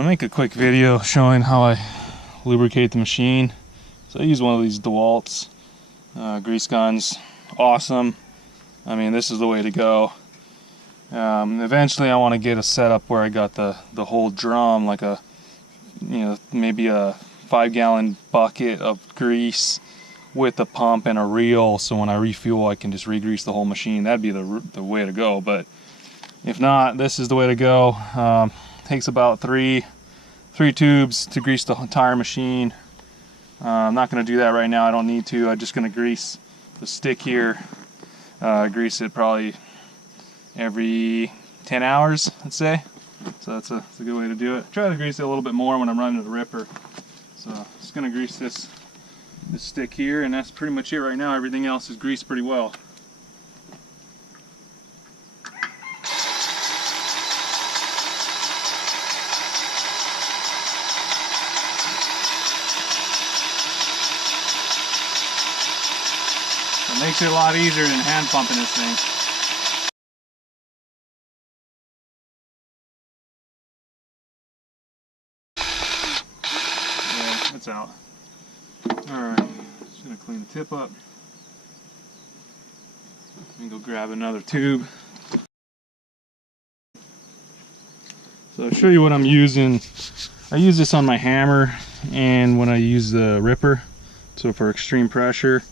I'll make a quick video showing how I lubricate the machine. So I use one of these Dewalt's grease guns. Awesome. I mean, this is the way to go. Eventually I want to get a setup where I got the whole drum, like a, maybe a 5-gallon bucket of grease with a pump and a reel, so when I refuel I can just re-grease the whole machine. That'd be the way to go. But if not, this is the way to go. Takes about three tubes to grease the entire machine. I'm not going to do that right now. I don't need to. I'm just going to grease the stick here. Grease it probably every 10 hours, I'd say. So that's a good way to do it. Try to grease it a little bit more when I'm running the ripper. So just going to grease this stick here, and that's pretty much it right now. Everything else is greased pretty well. It makes it a lot easier than hand pumping this thing. Yeah, it's out. Alright, just gonna clean the tip up. And go grab another tube. So I'll show you what I'm using. I use this on my hammer and when I use the ripper, so for extreme pressure.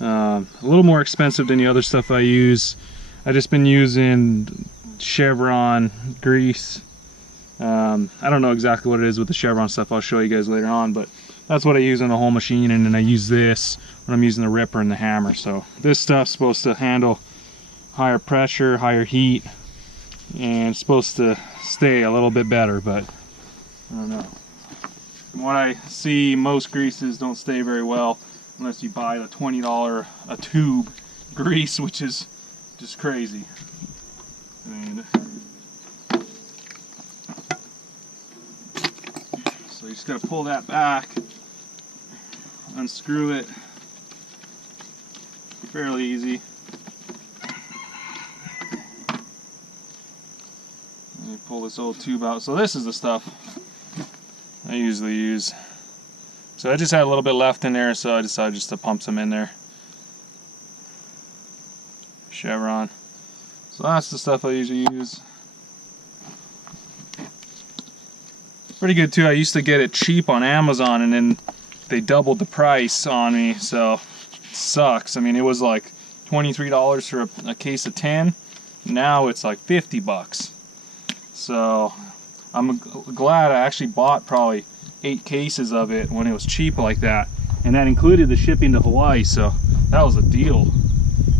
A little more expensive than the other stuff I use. I've just been using Chevron grease. I don't know exactly what it is with the Chevron stuff. I'll show you guys later on, but that's what I use on the whole machine, and then I use this when I'm using the ripper and the hammer. So this stuff's supposed to handle higher pressure, higher heat, and it's supposed to stay a little bit better, but I don't know. From what I see, most greases don't stay very well unless you buy the $20 a tube grease, which is just crazy. And so you just gotta pull that back, unscrew it, fairly easy. And you pull this old tube out. So this is the stuff I usually use. So I just had a little bit left in there, so I decided just to pump some in there. Chevron. So that's the stuff I usually use. Pretty good too. I used to get it cheap on Amazon, and then they doubled the price on me, so it sucks. I mean, it was like $23 for a case of 10. Now it's like 50 bucks. So I'm glad I actually bought probably 8 cases of it when it was cheap like that, and that included the shipping to Hawaii, so that was a deal.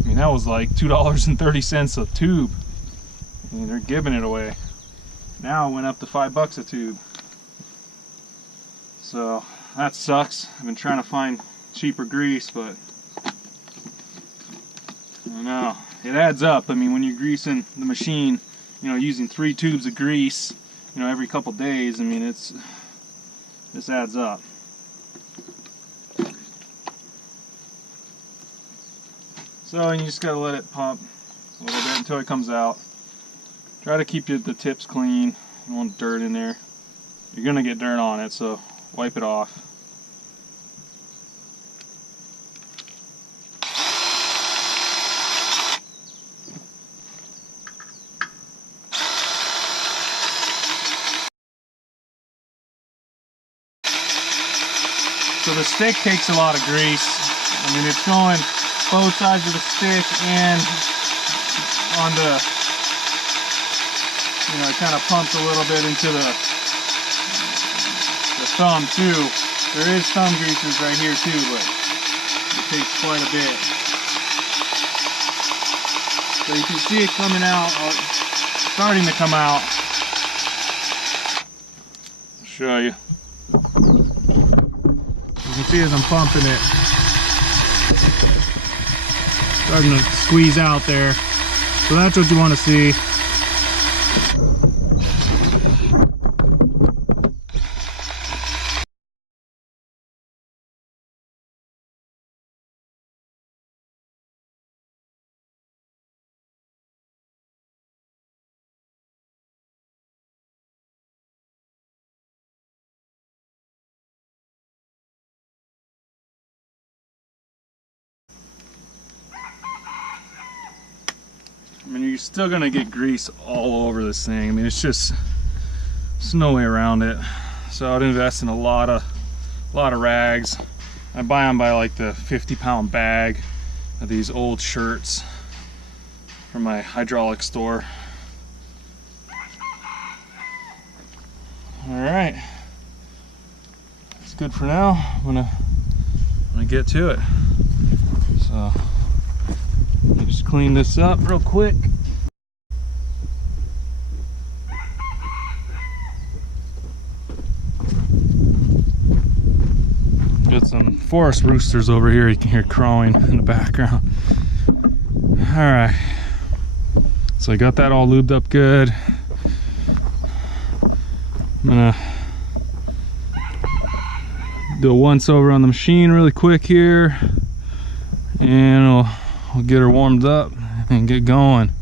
I mean, that was like $2.30 a tube. I mean, they're giving it away. Now it went up to $5 a tube. So that sucks. I've been trying to find cheaper grease, but I don't know. It adds up. I mean, when you're greasing the machine, using 3 tubes of grease, every couple days, I mean, this adds up. So you just gotta let it pump a little bit until it comes out. Try to keep the tips clean. You don't want dirt in there. You're gonna get dirt on it, so wipe it off. So the stick takes a lot of grease. I mean, it's going both sides of the stick and on the, it kind of pumps a little bit into the thumb too. There is thumb greases right here too, but it takes quite a bit. So you can see it coming out, starting to come out. I'll show you. You can see as I'm pumping it, starting to squeeze out there. So that's what you want to see. you're still gonna get grease all over this thing. I mean, it's just, there's no way around it. So I'd invest in a lot of rags. I buy them by like the 50-pound bag of these old shirts from my hydraulic store. All right, that's good for now. I'm gonna get to it. So let me just clean this up real quick. Got some forest roosters over here. You can hear crowing in the background. All right, so I got that all lubed up good. I'm gonna do a once over on the machine really quick here, and we'll get her warmed up and get going.